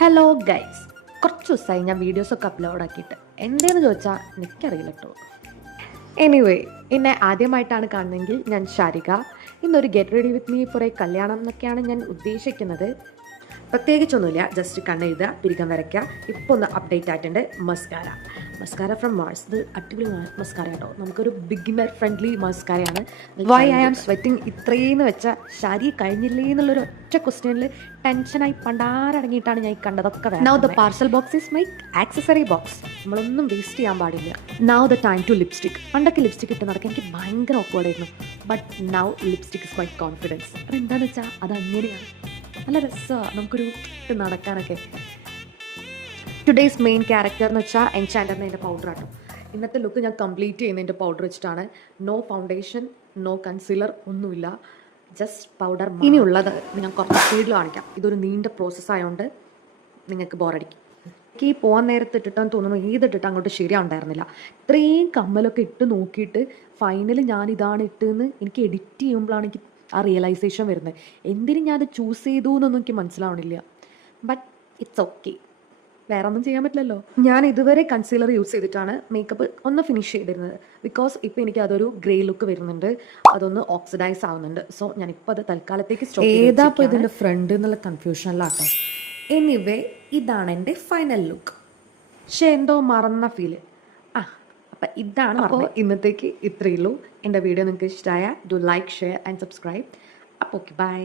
Hello guys, കുറച്ച് ദിവസമായി ഞാൻ വീഡിയോസൊക്കെ അപ്ലോഡ് ആക്കിയിട്ട്. എന്തേന്ന് ചോദിച്ചാൽ എനിക്കറിയില്ല കേട്ടോ. എനിവേ, എന്നെ ആദ്യമായിട്ടാണ് കാണുന്നതെങ്കിൽ ഞാൻ ഷാരിക. ഇന്നൊരു get ready with me for A കല്യാണം എന്നൊക്കെയാണ് ഞാൻ ഉദ്ദേശിക്കുന്നത്. പ്രത്യേകിച്ചൊന്നുമില്ല, ജസ്റ്റ് കണ്ണെഴുതുക, പിരികം വരയ്ക്കുക. ഇപ്പോൾ ഒന്ന് അപ്ഡേറ്റ് ആയിട്ടുണ്ട്. Mascara from Mars. ഇത് അടിപൊളി മസ്കാര കേട്ടോ. നമുക്കൊരു ബിഗിനർ ഫ്രണ്ട്ലി മസ്കാരയാണ്. വൈ ഐ ആം സ്വെറ്റിംഗ് ഇത്രയെന്ന് വെച്ചാൽ ശരി കഴിഞ്ഞില്ലേ എന്നുള്ളൊരു ഒറ്റ ക്വസ്റ്റ്യനിൽ ടെൻഷനായി പണ്ടാരടങ്ങിയിട്ടാണ് ഞാൻ ഈ കണ്ടതൊക്കെ. Now the parcel box is my accessory box. നമ്മളൊന്നും വേസ്റ്റ് ചെയ്യാൻ പാടില്ല. Now the time to lipstick. പണ്ടൊക്കെ ലിപ്സ്റ്റിക് ഇട്ട് നടക്കാൻ എനിക്ക് ഭയങ്കര ഓക്വേർഡായിരുന്നു. But now lipstick is quite confidence. അതെന്താണെന്ന് വെച്ചാൽ അതങ്ങനെയാണ്. നല്ല രസമാണ് നമുക്കൊരു ഇട്ട് നടക്കാനൊക്കെ. ടുഡേയ്സ് മെയിൻ ക്യാരക്ടർ എന്ന് വെച്ചാൽ എൻചാൻഡറിൻ്റെ എൻ്റെ പൗഡർ ആട്ടോ. ഇന്നത്തെ ലുക്ക് ഞാൻ കംപ്ലീറ്റ് ചെയ്യുന്ന എൻ്റെ പൗഡർ വെച്ചിട്ടാണ്. നോ ഫൗണ്ടേഷൻ, നോ കൺസീലർ, ഒന്നുമില്ല, ജസ്റ്റ് പൗഡർ. ഇനിയുള്ളത് ഞാൻ കുറച്ച് സ്പീഡിൽ കാണിക്കാം. ഇതൊരു നീണ്ട പ്രോസസ്സ് ആയതുകൊണ്ട് നിങ്ങൾക്ക് ബോറടിക്കും. എനിക്ക് ഈ പോകാൻ നേരത്ത് ഇട്ടിട്ടെന്ന് തോന്നുന്നു ഏതിട്ടിട്ട് അങ്ങോട്ട് ശരിയാവുണ്ടായിരുന്നില്ല. ഇത്രയും കമ്മലൊക്കെ ഇട്ട് നോക്കിയിട്ട് ഫൈനൽ ഞാൻ ഇതാണ് ഇട്ടെന്ന് എനിക്ക് എഡിറ്റ് ചെയ്യുമ്പോഴാണ് എനിക്ക് ആ റിയലൈസേഷൻ വരുന്നത്. എന്തിനും ഞാനത് ചൂസ് ചെയ്തു എന്നൊന്നും എനിക്ക് മനസ്സിലാവണില്ല. ബട്ട് ഇറ്റ്സ് ഓക്കെ, വേറെ ഒന്നും ചെയ്യാൻ പറ്റില്ലല്ലോ. ഞാൻ ഇതുവരെ കൺസീലർ യൂസ് ചെയ്തിട്ടാണ് മേക്കപ്പ് ഒന്ന് ഫിനിഷ് ചെയ്തിരുന്നത്. ബിക്കോസ് ഇപ്പോൾ എനിക്ക് അതൊരു ഗ്രേ ലുക്ക് വരുന്നുണ്ട്, അതൊന്ന് ഓക്സിഡൈസ് ആവുന്നുണ്ട്. സോ ഞാനിപ്പോൾ അത് തൽക്കാലത്തേക്ക് ഏതാ ഇപ്പോൾ ഇതിൻ്റെ ഫ്രണ്ട് എന്നുള്ള കൺഫ്യൂഷനിലാട്ടോ. എനിവേ, ഇതാണ് എൻ്റെ ഫൈനൽ ലുക്ക്. പക്ഷേ എന്തോ മറന്ന ഫീല്. അപ്പം ഇതാണ്. അപ്പോൾ ഇന്നത്തേക്ക് ഇത്രയേ ഉള്ളൂ. എൻ്റെ വീഡിയോ നിങ്ങൾക്ക് ഇഷ്ടമായ do like, share and subscribe. അപ്പോൾ ഓക്കെ, ബൈ.